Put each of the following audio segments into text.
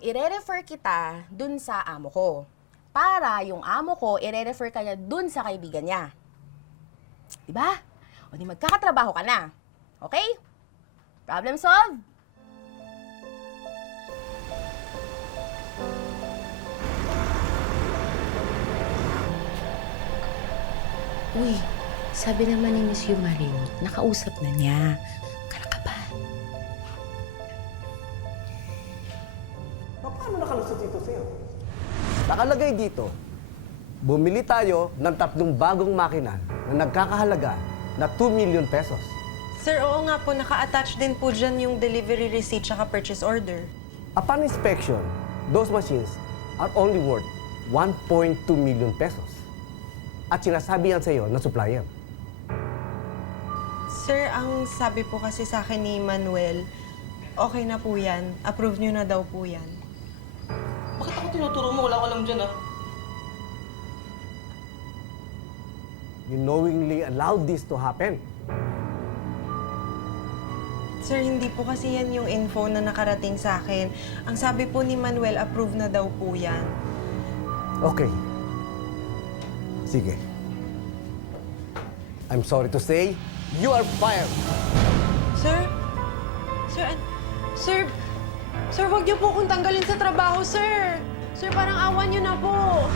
ire-refer kita dun sa amo ko. Para yung amo ko, ire-refer ka niya dun sa kaibigan niya. Diba? O di magkakatrabaho ka na. Okay? Problem solved? Uy, sabi naman ni Miss Yumarin, nakausap na niya. Kalakaban. Paano nakalusot ito sa'yo? Nakalagay dito, bumili tayo ng 3 bagong makina na nagkakahalaga na 2 million pesos. Sir, oo nga po, naka-attach din po dyan yung delivery receipt tsaka purchase order. Upon inspection, those machines are only worth 1.2 million pesos. At sinasabi yan sa'yo ng supplier. Sir, ang sabi po kasi sa akin ni Manuel, okay na po yan. Approve nyo na daw po yan. Bakit ako tinuturo mo? Wala ko alam dyan, ah. You knowingly allowed this to happen. Sir, hindi po kasi yan yung info na nakarating sa akin. Ang sabi po ni Manuel, approve na daw po yan. Okay. Sige. I'm sorry to say, you are fired. Sir? Sir, wag niyo po akong tanggalin sa trabaho, sir! Sir, parang awan niyo na po!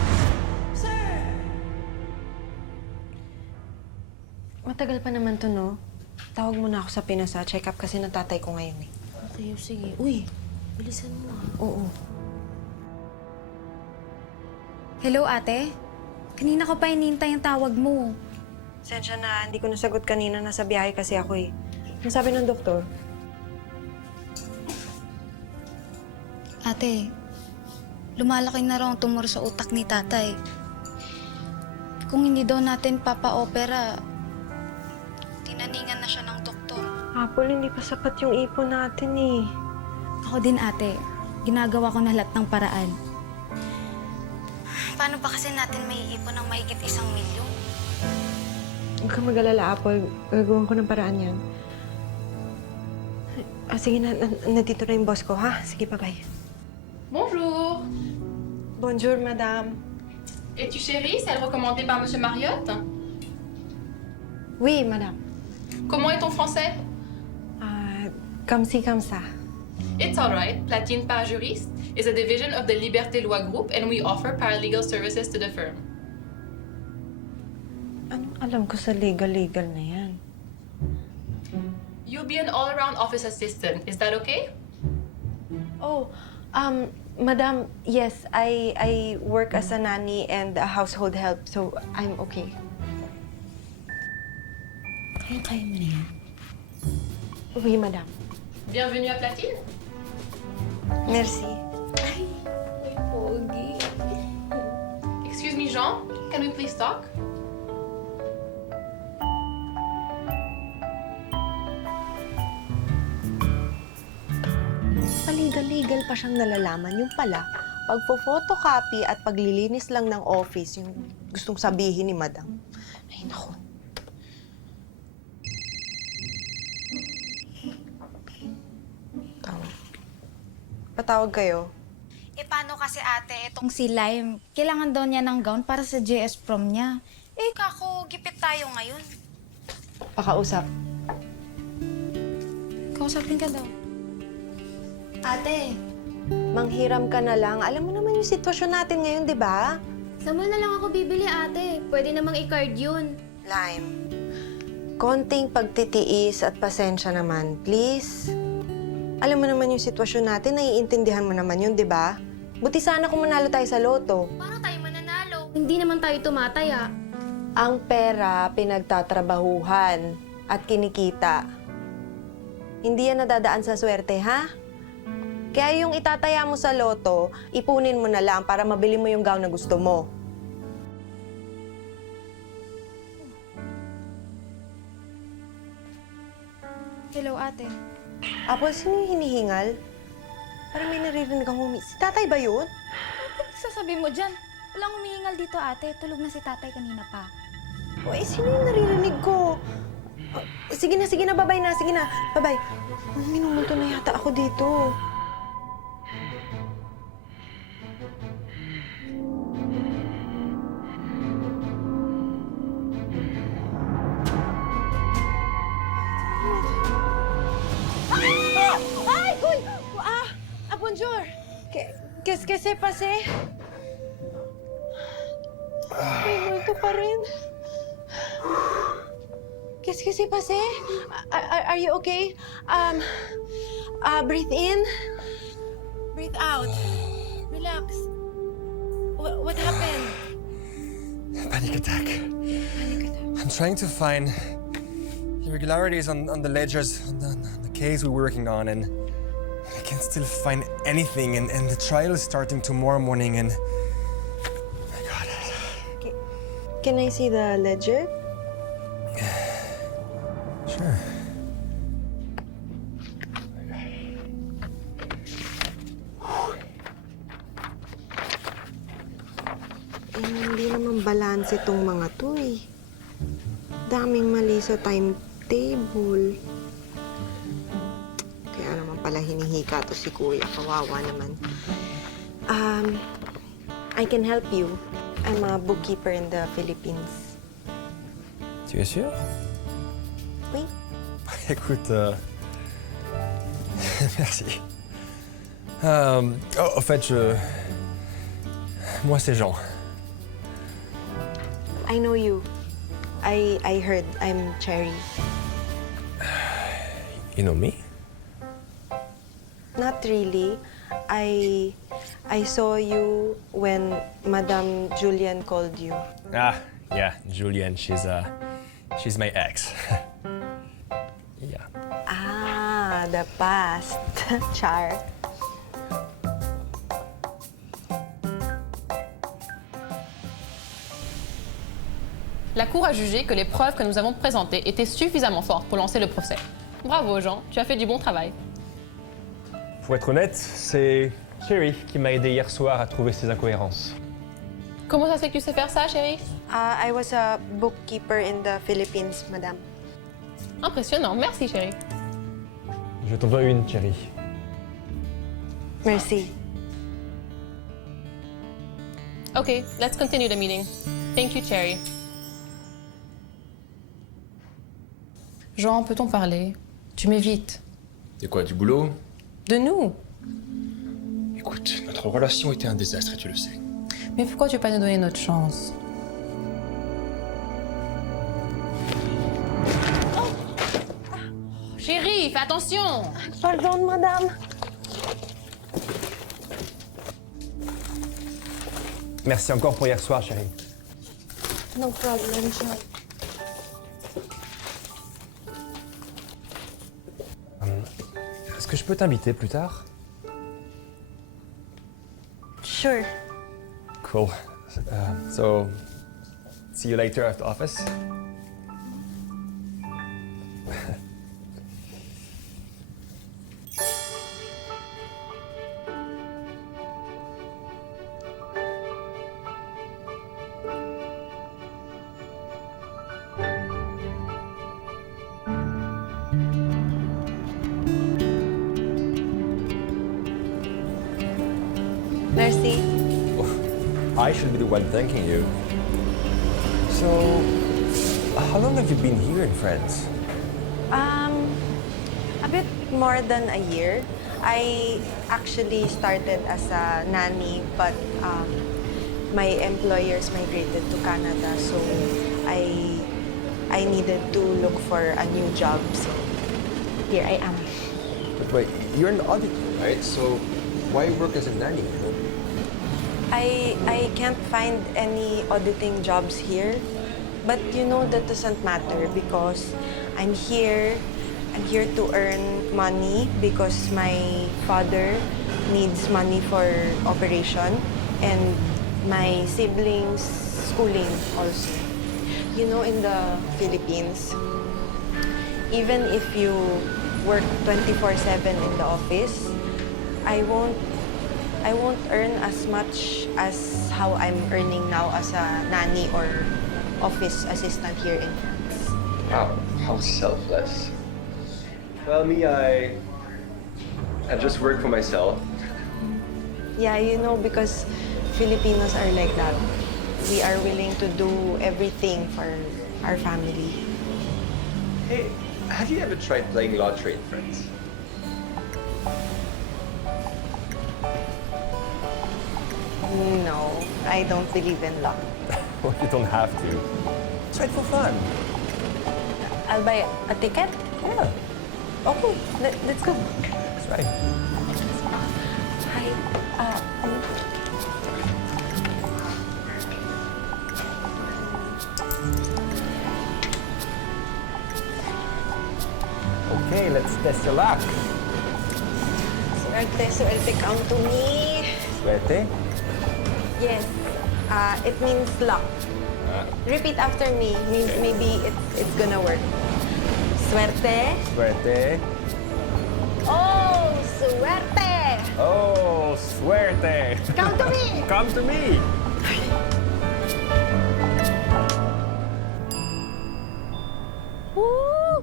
Sir! Matagal pa naman to, no? Tawag muna ako sa Pinas, ha? Check up kasi ng tatay ko ngayon, eh. Okay, sige. Uy, bilisan mo ah. Oo. Hello, ate? Kanina ko pa inintay ang tawag mo. Sensya na, hindi ko nasagot kanina. Nasa biyahe kasi ako, eh. Ano sabi ng doktor? Ate, lumalaki na raw ang tumor sa utak ni tatay. Kung hindi daw natin papa-opera, tinaningan na siya ng doktor. Apple, hindi pa sapat yung ipon natin, eh. Ako din, ate. Ginagawa ko na lahat ng paraan. Paano ba kasi natin may ipon ng mahigit 1 milyon? Huwag kang mag-alala, Apple. Gagawin ko ng paraan yan. Sige na, nandito na yung boss ko, ha? Sige, bye-bye. Bonjour. Bonjour, madame. Es-tu chérie, celle recommandée par Monsieur Marriott? Oui, madame. Comment est ton français? Comme si, comme ça. It's all right. Platine Parajuriste is a division of the Liberté Loi Group and we offer paralegal services to the firm. Anong alam ko sa legal na yan? You'll be an all-around office assistant. Is that okay? Oh, madam, yes, I work as a nanny and a household help, so I'm okay. Kaya mo na yan. Oui, madam. Bienvenue à Platine. Merci. Pogi. Excuse me, Jean. Can we please talk? Paligal-legal pa siyang nalalaman. Yung pala, pagpo-photocopy at paglilinis lang ng office, yung gustong sabihin ni madam. Ay, naku. Tawag. Patawag kayo? Paano kasi ate, itong si Lime, kailangan daw niya ng gown para sa JS prom niya. Kako, gipit tayo ngayon. Pakausap. Kausapin ka daw. Ate, Manghiram ka na lang. Alam mo naman yung sitwasyon natin ngayon, di ba? Sa mall na lang ako bibili, ate. Pwede namang i-card yun. Lime, konting pagtitiis at pasensya naman, please. Alam mo naman yung sitwasyon natin, naiintindihan mo naman yun, di ba? Buti sana kung manalo tayo sa loto. Paano tayo mananalo? Hindi naman tayo tumataya. Ang pera, pinagtatrabahuhan at kinikita. Hindi yan nadadaan sa swerte, ha? Kaya yung itataya mo sa loto, ipunin mo na lang para mabili mo yung gown na gusto mo. hello ate. Apple, sino yung hinihingal? Parang may naririnig kang Si tatay ba yun? Ano sasabi mo dyan? Walang humihingal dito ate. Tulog na si tatay kanina pa. O, sino yung naririnig ko? Sige na, babay na, sige na. Babay. Minumulto na yata ako dito. bonjour. Qu'est-ce que c'est passé? May multo pa rin. Qu'est-ce que c'est passé? Are you okay? Breathe in. Breathe out. Relax. What happened? Panic attack. Panic attack. I'm trying to find irregularities on the ledgers, on the case we're working on, and I can't still find anything. And the trial is starting tomorrow morning, and my God. Can I see the ledger? Sure. Hindi naman balance itong mga to eh. Daming mali sa timetable. Kaya naman pala hinihika to si Kuya. Kawawa naman. I can help you. I'm a bookkeeper in the Philippines. Tu es sûr? Oui. Écoute, merci. Au fait, moi, c'est Jean. I know you. I heard. I'm Cherry. You know me? Not really. I saw you when Madame Julian called you. Ah, yeah, Julian. She's my ex. Yeah. Ah, the past. Char. La Cour a jugé que les preuves que nous avons présentées étaient suffisamment fortes pour lancer le procès. Bravo, Jean, tu as fait du bon travail. Pour être honnête, c'est Cherry qui m'a aidé hier soir à trouver ces incohérences. Comment ça se fait que tu sais faire ça, chérie? I was a bookkeeper in the Philippines, Madame. Impressionnant, merci, chérie. Je t'en dois une, Cherry. Merci. Okay, let's continue the meeting. Thank you, Cherry. Jean, peut-on parler? Tu m'évites. C'est quoi, du boulot? De nous? Écoute, notre relation était un désastre et tu le sais. Mais pourquoi tu veux pas nous donner notre chance? Chérie, fais attention! Pardon, Madame. Merci encore pour hier soir, Cherry. No problem, Jean. Est-ce que je peux t'inviter plus tard? Sure. Cool. So, see you later after office. Merci. I should be the one thanking you. So, how long have you been here in France? A bit more than a year. I actually started as a nanny, but my employers migrated to Canada, so I needed to look for a new job. So here I am. But wait, you're an auditor, right? So, why work as a nanny? I can't find any auditing jobs here, but you know that doesn't matter because I'm here to earn money because my father needs money for operation and my siblings schooling also. You know, in the Philippines, even if you work 24/7 in the office, I won't earn as much as how I'm earning now as a nanny or office assistant here in France. Wow, how selfless. Well, me, I just work for myself. Yeah, you know, because Filipinos are like that. We are willing to do everything for our family. Hey, have you ever tried playing lottery in France? I don't believe in luck. Well, you don't have to. Try it for fun. I'll buy a ticket? Yeah, Okay, let's go. that's right. Hi. Okay, let's test your luck. Suerte, come to me. Suerte. Yes, it means luck. Repeat after me. Maybe it's gonna work. Suerte. Suerte. Oh, suerte! Oh, suerte. Come to me! Come to me. Woo!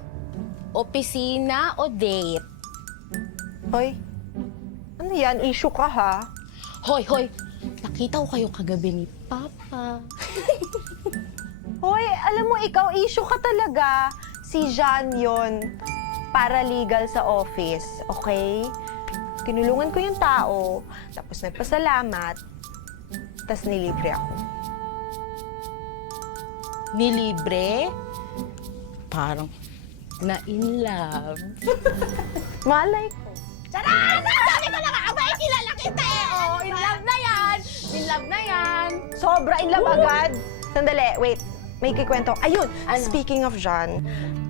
Opisina o date? Hoy, ano yan? Issue ka, ha? Hoy, hoy! Nakita ko kayo kagabi ni Papa. Hoy, alam mo, ikaw, issue ka talaga. Si Jean yon, paralegal sa office, okay? Tinulungan ko yung tao, tapos nagpasalamat, tapos nilibre ako. Nilibre? Parang na-in love. Malay ko. Charan! Sabi ko na nga, abay, kilala kita eh! Oo, in love na yan! In love na yan! Sobra in love agad. Sandali, wait. May kikwento. Ayun! Ano? Speaking of Jean,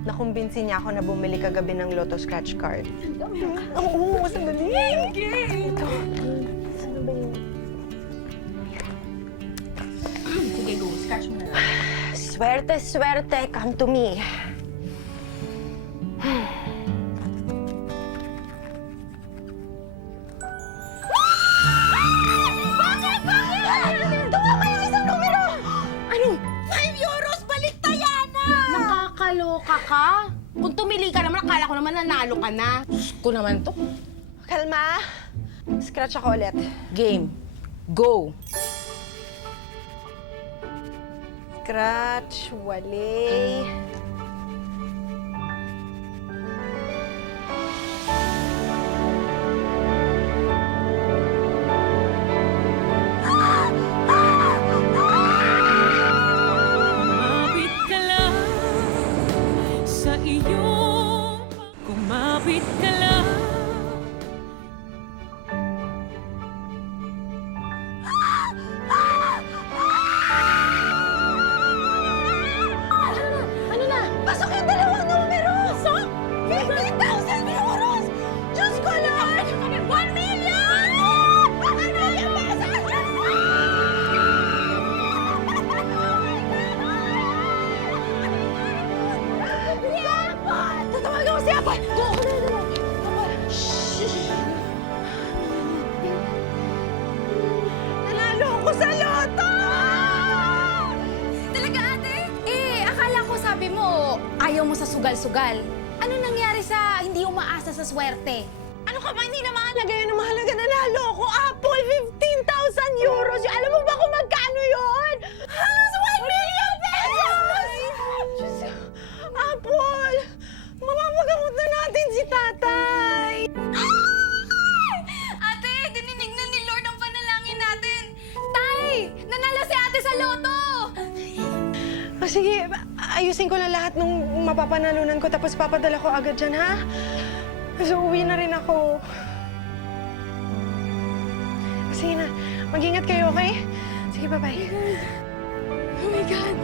nakumbinsi niya ako na bumili kagabi ng Lotto scratch card. Oo, sandali. Ito. Saan ba yun? Sige, go. Scratch mo na lang. Swerte, swerte, come to me. Tumama yung isang numero! Ano? 5 euros! Baliktayan na! Nakakaloka ka? Kung tumili ka naman, akala ko naman nanalo ka na. Diyos ko naman to. Kalma. Scratch ako ulit. Game. Go. Scratch, wali. Kumapit ka lang sa iyong kumapit ka lang. Ano na? Pasok yung dalawang numero! Pasok? 50,000 euros! Diyos ko, Lord! 1 million! 1 million pesos! Tatawagan ko si Apoy! Go! Apoy! Nanalo ako sa loto! Talaga, ate? Akala ko sabi mo, ayaw mo sa sugal-sugal. Ano nangyari sa hindi umaasa sa swerte? Ano ka ba? Hindi na mahalaga yun. Ang mahalaga nanalo ako. Apple, 15,000 euros. Alam mo ba kung magkano yun? Halos 1 million pesos! Diyos, Apple, mamapagamot na natin si tatay. Ate, dininig na ni Lord ang panalangin natin. Tay, nanalo si ate sa loto! Sige, ayusin ko na lahat ng mapapanalunan ko tapos papadala ko agad dyan, ha? Kasi uwi na rin ako. Sige na, mag-ingat kayo, okay? Sige, bye-bye. Oh my God!